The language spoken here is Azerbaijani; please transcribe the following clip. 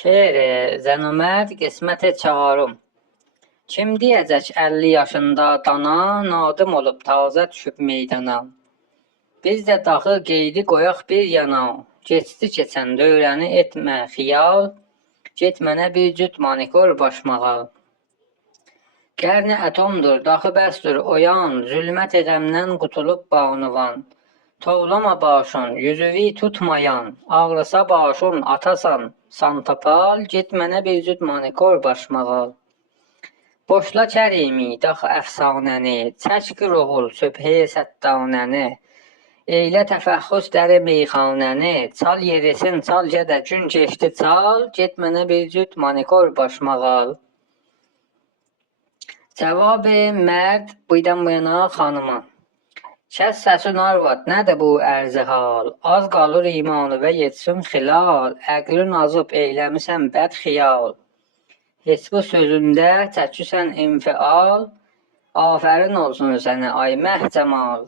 Şeiri Zənomərd qisməti çağırım. Kim deyəcək 50 yaşında dana, nadım olub tazə düşüb meydana. Biz də daxı qeydi qoyaq bir yana, keçdi keçən dövrəni etmə xiyal, get mənə bir cüt manikor başmağa. Qərni ətomdur, daxı bəsdir oyan, zülmət qəmdən qutulub bağnıvan. Toğlama başın, yüzüvi tutmayan, ağrısa başın atasan, santapal, get mənə bir cüt manikor başmağa. Boşla kərimi, daxı əfsanəni, çək qır oğul, söbhəyə səttanəni. Eylə təfəxxüs dəri meyxanəni, çal yerisin, çal gədə, gün keçdi çal, get mənə bir cüt manikor başmağa. Cavabı mərd buydan bu yana xanıma. Kəs səsin arvad, nədir bu ərzi hal? Az qalır imanı və yetsin xilal, əqlin azıb eyləmisən bəd xiyal. Heç bu sözündə çəkirsən infial, afərin olsun sənə ay məhcəmal.